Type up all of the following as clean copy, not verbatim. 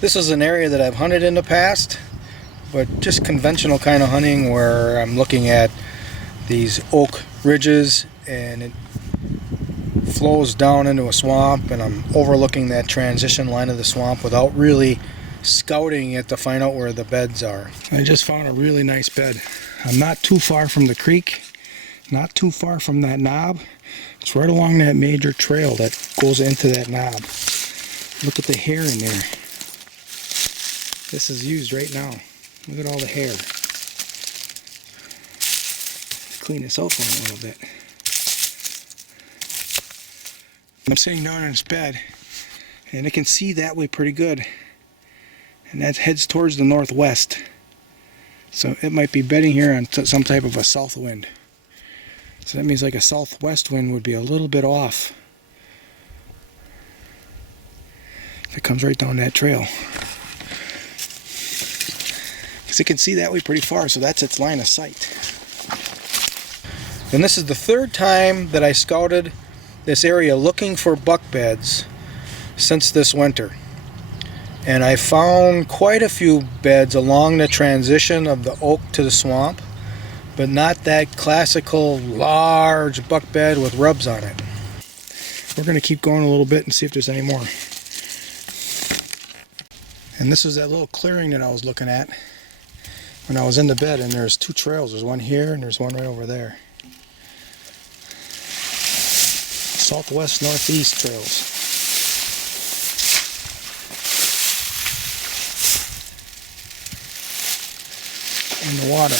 This is an area that I've hunted in the past, but just conventional kind of hunting where I'm looking at these oak ridges and it flows down into a swamp and I'm overlooking that transition line of the swamp without really scouting it to find out where the beds are. I just found a really nice bed. I'm not too far from the creek, not too far from that knob. It's right along that major trail that goes into that knob. Look at the hair in there. This is used right now. Look at all the hair. Clean this out for a little bit. I'm sitting down in this bed and I can see that way pretty good. And that heads towards the northwest. So it might be bedding here on some type of a south wind. So that means like a southwest wind would be a little bit off. It comes right down that trail. Because it can see that way pretty far, so that's its line of sight. And this is the third time that I scouted this area looking for buck beds since this winter. And I found quite a few beds along the transition of the oak to the swamp, but not that classical large buck bed with rubs on it. We're going to keep going a little bit and see if there's any more. And this was that little clearing that I was looking at when I was in the bed, and there's two trails. There's one here and there's one right over there. Southwest, northeast trails. In the water.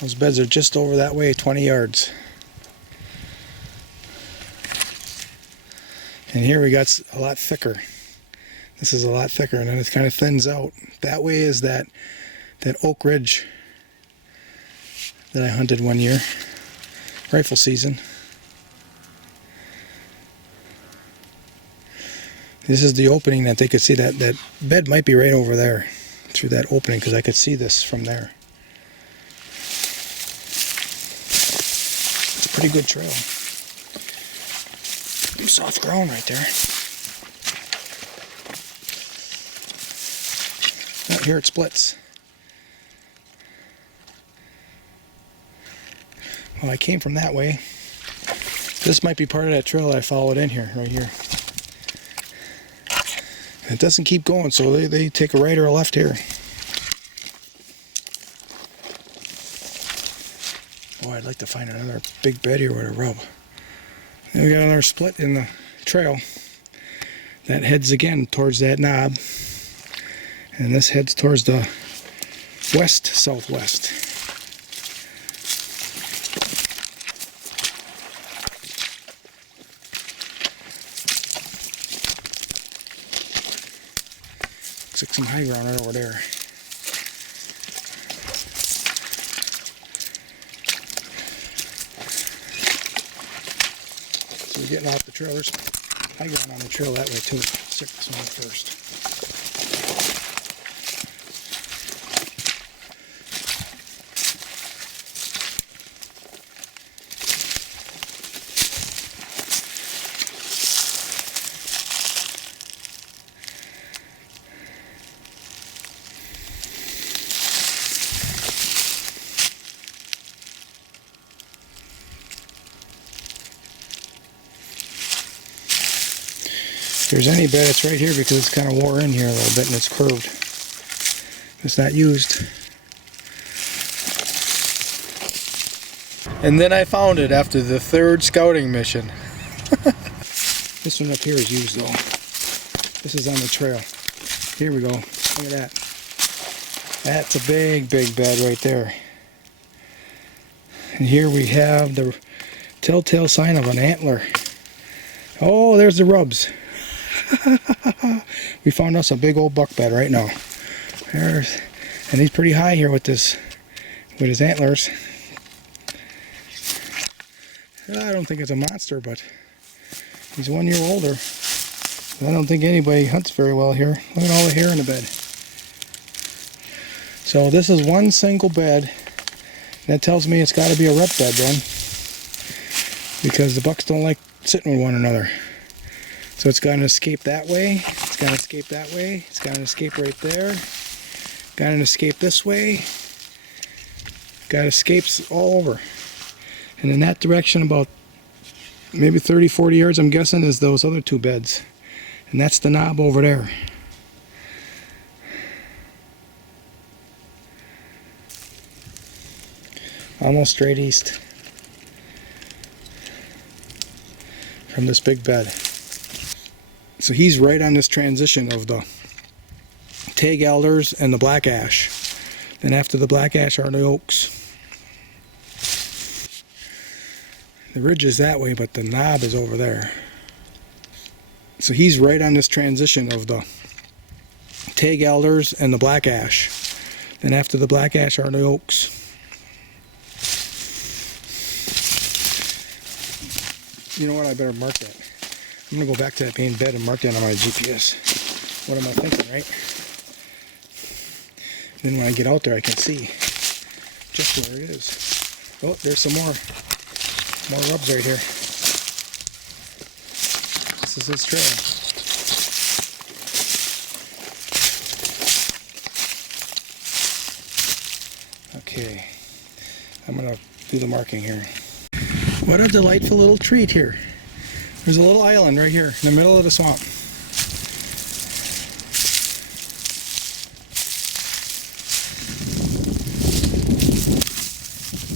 Those beds are just over that way, 20 yards. And here we got a lot thicker. This is a lot thicker, and then it kind of thins out. That way is that oak ridge that I hunted one year, rifle season. This is the opening that they could see. That bed might be right over there through that opening, because I could see this from there. It's a pretty good trail. Soft ground right there. Oh, here it splits. Well, I came from that way. This might be part of that trail that I followed in here, right here. It doesn't keep going, so they take a right or a left here. Boy, I'd like to find another big bed here with a rub. Then we got another split in the trail that heads again towards that knob, and this heads towards the west southwest. Looks like some high ground right over there. So we're getting off the trail. There's high ground on the trail that way too. Let's check this one first. If there's any bed, it's right here, because it's kind of wore in here a little bit and it's curved. It's not used. And then I found it after the third scouting mission. This one up here is used though. This is on the trail. Here we go. Look at that. That's a big, big bed right there. And here we have the telltale sign of an antler. Oh, there's the rubs. We found us a big old buck bed right now. And he's pretty high here with his antlers. I don't think it's a monster, but he's 1 year older. I don't think anybody hunts very well here. Look at all the hair in the bed. So this is one single bed. That tells me it's got to be a rep bed then, because the bucks don't like sitting with one another. So it's got an escape that way, it's got an escape that way, it's got an escape right there, got an escape this way, got escapes all over. And in that direction, about maybe 30-40 yards, I'm guessing, is those other two beds. And that's the knob over there. Almost straight east from this big bed. So he's right on this transition of the tag alders and the black ash. Then after the black ash are the oaks. The ridge is that way, but the knob is over there. So he's right on this transition of the tag alders and the black ash. Then after the black ash are the oaks. You know what, I better mark that. I'm going to go back to that main bed and mark that on my GPS. What am I thinking, right? Then when I get out there, I can see just where it is. Oh, there's some more rubs right here. This is his trail. Okay, I'm going to do the marking here. What a delightful little treat here. There's a little island right here in the middle of the swamp.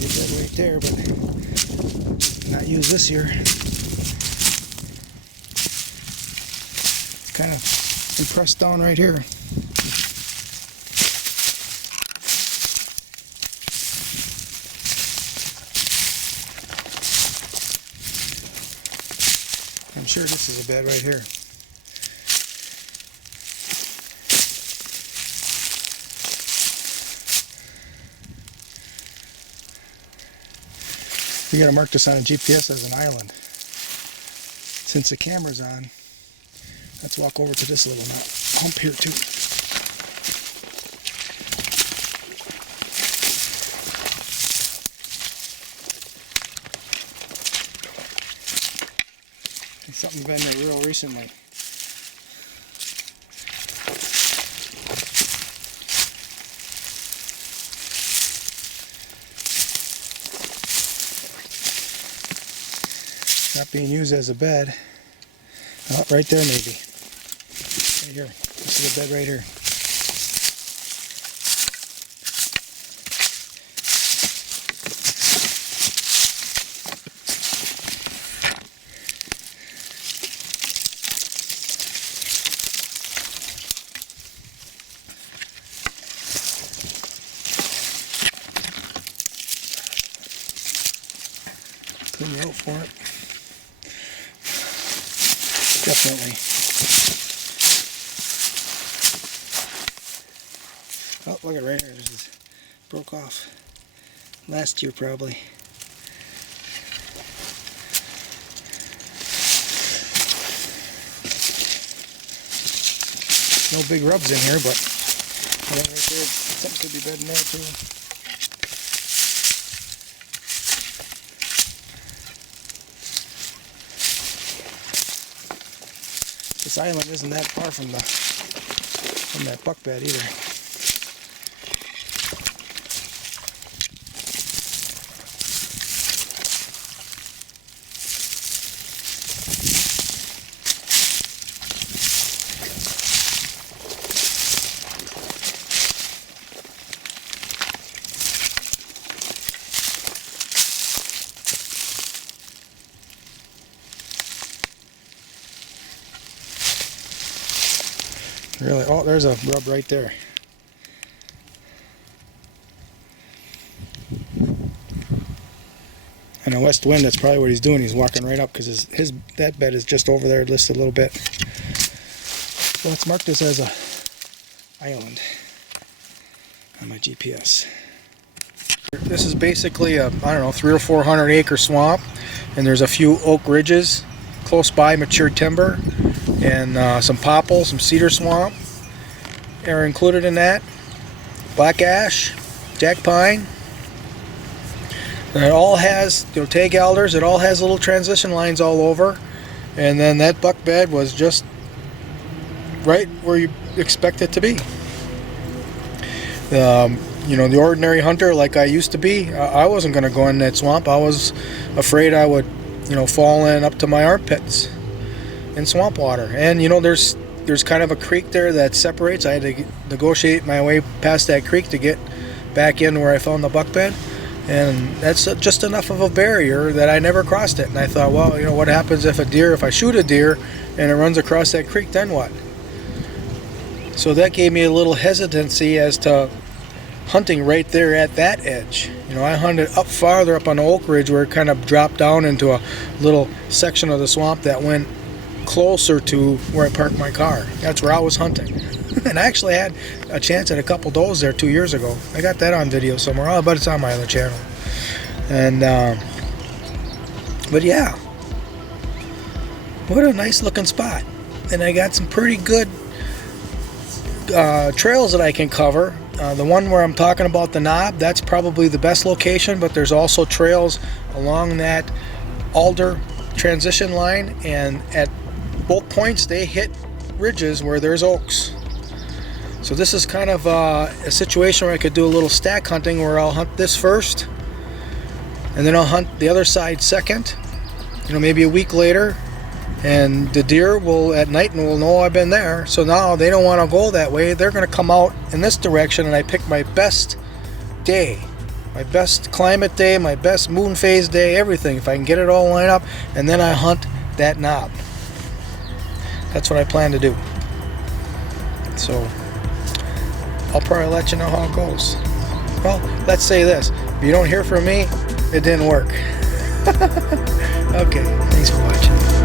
There's that right there, but not used this year. It's kind of pressed down right here. I'm sure this is a bed right here. We gotta mark this on a GPS as an island. Since the camera's on, let's walk over to this little hump here too. Something been there real recently. Not being used as a bed. Oh, right there maybe. Right here. This is a bed right here. Clean the out for it. Definitely. Oh, look at right here. This is broke off. Last year probably. No big rubs in here, but right there, something could be bedding there too. This island isn't that far from that buck bed either. Really? Oh, there's a rub right there. And a west wind, that's probably what he's doing. He's walking right up because that bed is just over there, just a little bit. So let's mark this as a island on my GPS. This is basically a, I don't know, 300 or 400 acre swamp, and there's a few oak ridges close by, mature timber, and some popple, some cedar swamp are included in that. Black ash, jack pine. And it all has, tag alders. It all has little transition lines all over, and then that buck bed was just right where you expect it to be. You know, the ordinary hunter like I used to be, I wasn't going to go in that swamp. I was afraid I would, you know, fall in up to my armpits in swamp water. And you know, there's kind of a creek there that separates. I had to negotiate my way past that creek to get back in where I found the buck bed, and that's just enough of a barrier that I never crossed it. And I thought, well, you know, what happens if I shoot a deer and it runs across that creek, then what? So that gave me a little hesitancy as to hunting right there at that edge. You know, I hunted up farther up on the Oak Ridge where it kind of dropped down into a little section of the swamp that went closer to where I parked my car. That's where I was hunting. And I actually had a chance at a couple does there 2 years ago. I got that on video somewhere. Oh, but it's on my other channel. And but yeah, what a nice looking spot. And I got some pretty good trails that I can cover. The one where I'm talking about, the knob, that's probably the best location, but there's also trails along that alder transition line, and at both points they hit ridges where there's oaks. So this is kind of a situation where I could do a little stack hunting, where I'll hunt this first and then I'll hunt the other side second, you know, maybe a week later, and the deer will at night and will know I've been there. So now they don't want to go that way, they're going to come out in this direction, and I pick my best day, my best climate day, my best moon phase day, everything, if I can get it all lined up, and then I hunt that knob. That's what I plan to do. So I'll probably let you know how it goes. Well, let's say this: if you don't hear from me, it didn't work. Okay, thanks for watching.